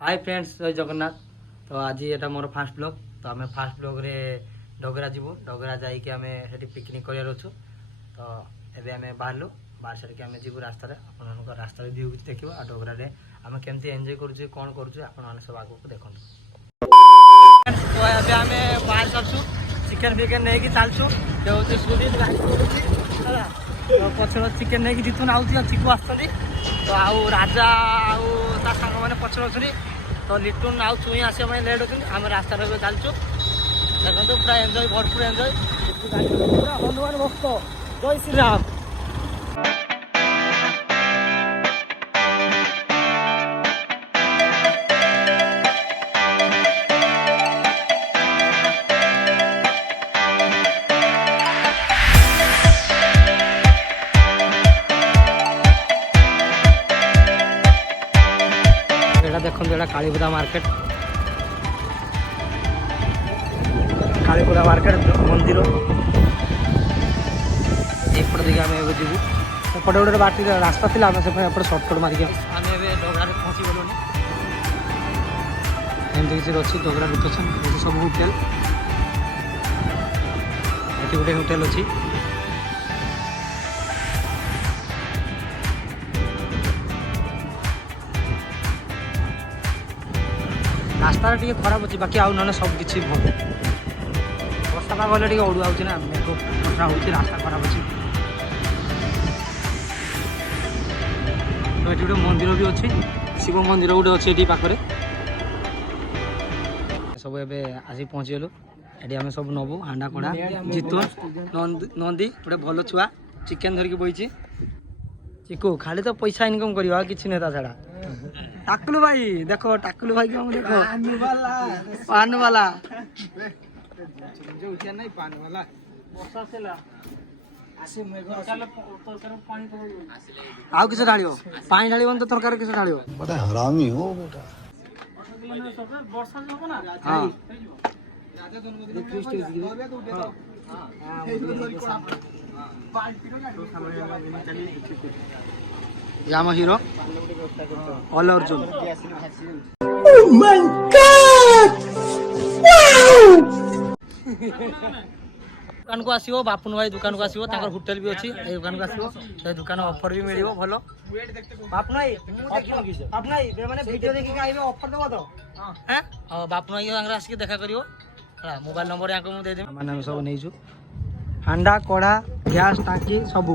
Hi friends जय जगन्नाथ। तो आज ये मोर फास्ट ब्लॉग। तो आम फास्ट ब्लॉग रे डगरा जीवु डगरा जाइए आम से पिकनिक करार अच्छु। तो एबे आम बाहर बाहर सारिक आम जीव रास्त रास्तार व्यू किसी देखो आ डगरा आम केमती एंजॉय करुचे कौन करुचे आप सब आगे देखो। तो एबे आम बाहर चलु चिकेन फिकेन नहीं चलचु जो सुनील गाड़ी पछड़ चिकेन नहीं जितुन आउे चिकू आस तो आउ राजा आउ सांग मैंने पछड़ अच्छी तो लिटुन आउ चुई आसवा लेट होती आम रास्ता चलचु देखो पूरा एंजॉय भरपूर एंजॉय हनुमान भक्त जय श्री राम। देखो ये कालीपुरा मार्केट कालीपुरा मार्केट मंदिर एपट देखिए आम जीवु एपटे गोटे बाटी रास्ता थी आम से सर्टकट मारिक आम डगरा पहुँची गलुँ एमती किसी अच्छी डगरा लोकेशन सब होटेल ये गोटे होटेल अच्छी रास्ता टे खराब अच्छी बाकी आउ ना सब किसी भल वर्षा पाग गले अड़ुआ हो मेघ वर्षा हो रास्ता खराब अच्छी। तो ये गोटे मंदिर भी अच्छी शिव मंदिर गोटे अच्छी ये पाखे सब एवं आसिक पहुँची गलु ये आम सब नबू हांडा कड़ा जितुन नंदी गोटे भल छुआ चिकेन धरिकी बही चिकू खाली तो पैसा इनकम कर कि नहीं छाड़ा टाकुलू भाई देखो टाकुलू भाई को देखो पान वाला आउ किस ढाल पानी ढाल तो तरकारी किस ढाल हरामी हो बेटा। हाँ याम हीरो ऑल अर्जुन दुकान को आसो बापुन भाई दुकान को आसो होटेल भी अच्छी दुकान को आसो दुकान ऑफर भी मिल भल बापुन भाई बापुन भाई मैंने वीडियो देखिए आइए ऑफर दब तो हाँ बापुन भाई आसिक देखा कर मोबाइल नंबर यहाँ मुझे मैंने सब नहीं हांडा कड़ा गैस टाकी सबू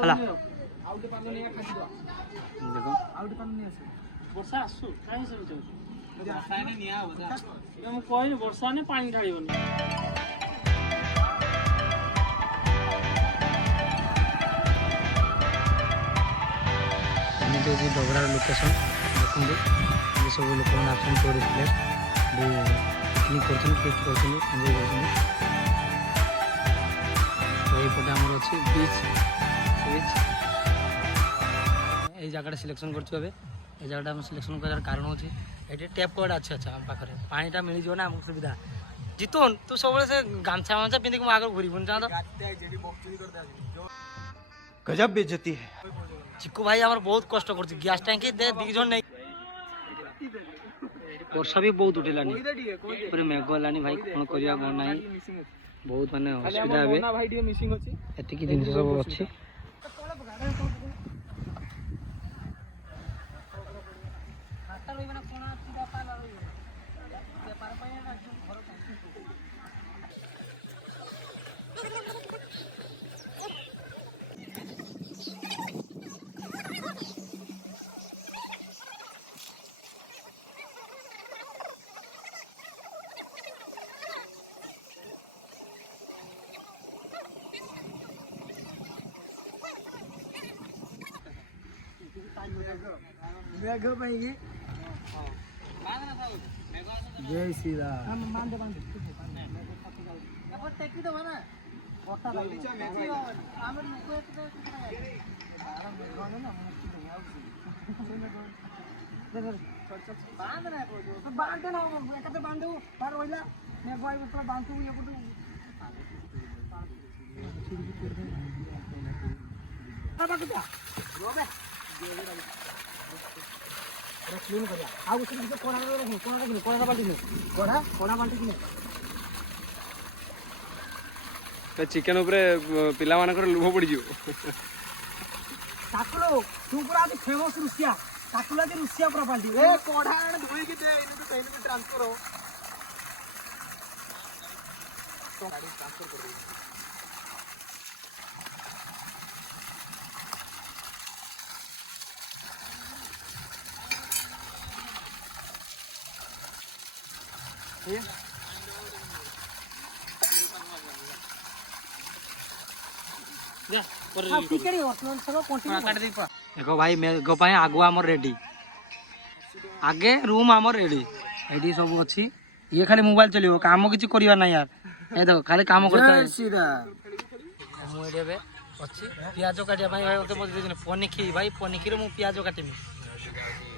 है डगरार लोकेशन देखते सब लोक मैंने टूरिस्ट प्लेस पिकनिक फिस्ट कर एपटे आमर अच्छी बीच बीच ये जगह सिलेक्शन कर जगह सिलेक्शन कर कारण अच्छे ये टैप कॉर्ड अच्छे अच्छा आम पाखे पाटा मिल जाए ना आमको सुविधा जितुन तू सब से गामछा वामछा पिंधिक मो आगे घूरी बुन चाह गजब बेइज्जती है। चिक्कू भाई आम बहुत कष्ट कर गैस टैंकी दे दिज नहीं वर्षा भी बहुत उठेलानी मेघ गलानी भाई कौन करा कौन ना बहुत माने असुविधा एतिक जिन सब अच्छी जय श्री राम କ୍ଲିନ୍ କରିବା ଆଉ କିଛି କିଛି କୋଣା ରଖିନି କୋଣା ବାଲ୍ଟି ନେ କୋଣା ବାଲ୍ଟି ନେ ଚିକେନ ଉପରେ ପିଲାମାନଙ୍କର ଲୁହ ପଡ଼ିଯିବ। ତାକୁଲ ତୁ ପୁରା ଆଜି ଫେମସ୍ ରୁଷିଆ ତାକୁଲ ଆଜି ରୁଷିଆ ପୁରା ବାଲ୍ଟି ଏ କୋଢ଼ା ଧୋଇକି ଦେ ଏଇନେ ତ ସେଇନେ ଟ୍ରାନ୍ସଫର ଗାଡ଼ି ଟ୍ରାନ୍ସଫର କରି देखो भाई मेघ आगुआ आम रेडी आगे रूम आम रेडी एडी सब अच्छी ये खाली मोबाइल चलो काम किसी करवा ना यार ये देखो खाली काम करता है अच्छी पियाज काटिया भाई मत पनिखी भाई पनिखी मु पियाज काटमी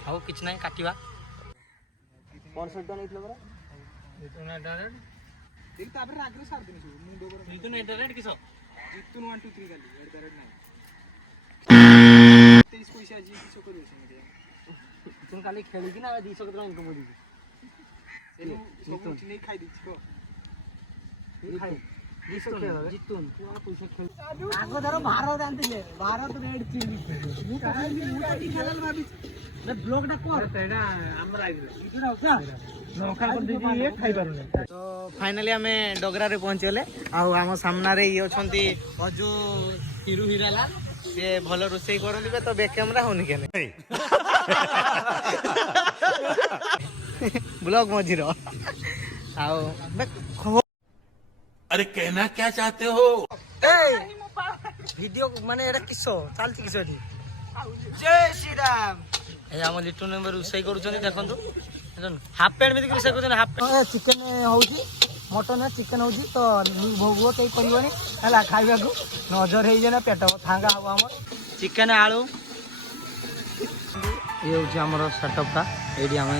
आउ किछ नहीं काटिवा कौन सेट नहीं थलो बरा जितुन डायरेक्ट दिल तापर रागरे सार दिन सब मुंडो कर जितुन डायरेक्ट किसो जितुन 1 2 3 गाली डायरेक्ट नहीं 23 पैसा जी किछो करियो से मते जितुन खाली खेली कि ना 200 टका इनकम होदी एनु सब कुछ नहीं खाई दी छो खाई जितुन पूरा पैसा खेल आगो धरो भारत आनतिले भारत रेड चिली मु काटी खेलल भाबी रे ब्लॉग डा कर तेडा हमर आइलो इतना का नौखा कर दीदी ये खाई पारुने तो फाइनली हमें डगरा रे पहुंच गले आ हम सामना रे ये अछंती अजू हिरू हिराला ये भलो रोसई करली बे तो बैक कैमरा होनी केने ब्लॉग मजिरो आओ अरे कहना क्या चाहते हो? वीडियो माने एटा किसो चलती किसो एठी जय श्री राम ए हम लिटू नंबर रोसई करूछन देखंतु हाफ पैंट में रोसई करूछन हाफ पैंट चिकन होउची मटन है चिकन होउची तो भोगो तई परिबनी हला खाइबा को नजर हेइ जेना पेट थांगा हो हमर चिकन आलू ये होची हमर सेटअप ता एडी हम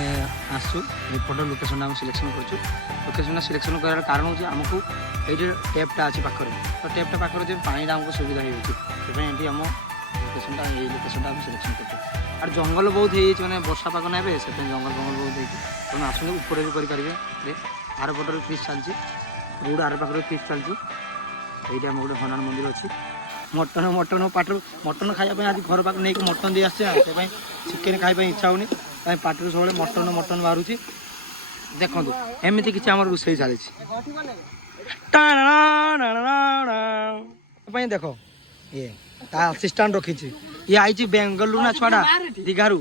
आसु रिपोर्ट लोकेशन हम सिलेक्शन करछु लोकेशन सिलेक्शन करार कारण होची हमकु एडी टैपटा अछि पाखरे तो टैपटा पाखरे जे पानी हमकु सुविधा हे होची से एडी हम लोकेशनटा हम सिलेक्शन करछु और जंगल बहुत है माने वर्षा पाक ना से जंगल बहुत है तो आसने ऊपर भी करेंगे आर पटर फिश चलती रोड आर पाखे फिश चलती ये आम गोटे हनुमान मंदिर अच्छी मटन मटन पाटर मटन खाइबा आज घर पाक नहीं मटन दी आसे चिकेन खाइबा इच्छा होनी पाटर सब मटन मटन बाहर देखो एमती किसी आम रोसे चली देखो ये असिस्टांट रखी ये आई बेंगलुरु ना छुआटा दीघारू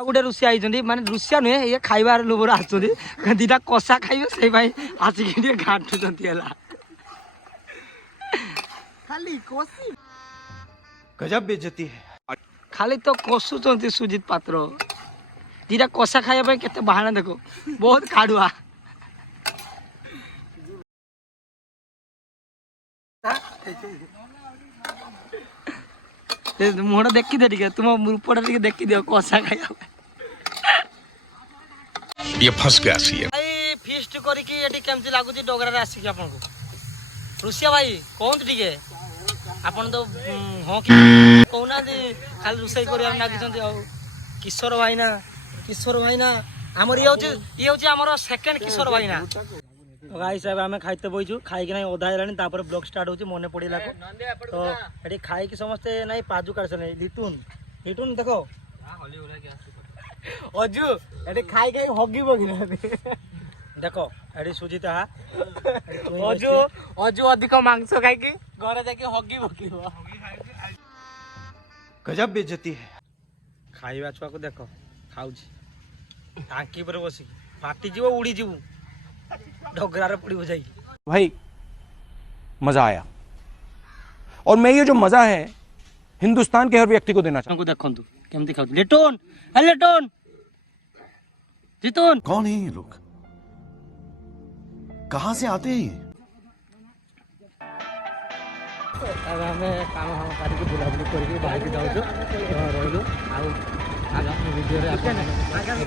गोटे रुषिया आई माने रुषिया नुहे ये खाइबार लोभर आसुच्च दीटा कषा खाइबे से आसिक घाटुंट गजब बेइज्जती है। खाली तो कषुंट सुजित पात्र दीटा कषा खाइबा केते बहाना देखो बहुत खाड़ुआ मुहर देखी दे टिके तुम रूपटा टिके देखी दियो कषा खाइबा ये फंस गया सी भाई फिस्ट करिकी एटी केमती लागुची डगरा रे आसी आपन को रुसिया भाई कोन टिके आपन तो हो कि कोना दे खाली रुसई करिया नागी जंती आ किशोर भाई ना हमर ये होची हमर सेकंड किशोर भाई ना तो गाइस अब हमें खाइते बइछु खाइ कि नै ओधा हेलानी तापर ब्लॉग स्टार्ट होची मने पडिला को तो एटी खाइ कि समस्ते नै पाजु काडछ नै लिटुन देखो हली होला के अजू एटी खाइ खाइ हगी बगिना देखो एटी सुजिता अजू अधिक मांस खाइ कि घरे जाके हगी बगिबो गजब बेइज्जती है। खाइबा छुआ को देखो खाउची टांकी पर बसी फाटी जीवो उड़ी जीवो ढोगरा रे पड़ी जाई भाई मजा आया और मैं ये जो मजा है हिंदुस्तान के हर व्यक्ति को देना चाहूँ देखंतु केमती खाउ लेटोन हे लेटोन जितुन कौन है ये लोग? कहाँ से आते हैं? अब हमें काम हम करके बुलाबुली करके बाहर जाऊ तो रहिलो आउ आगामी वीडियो रे आगामी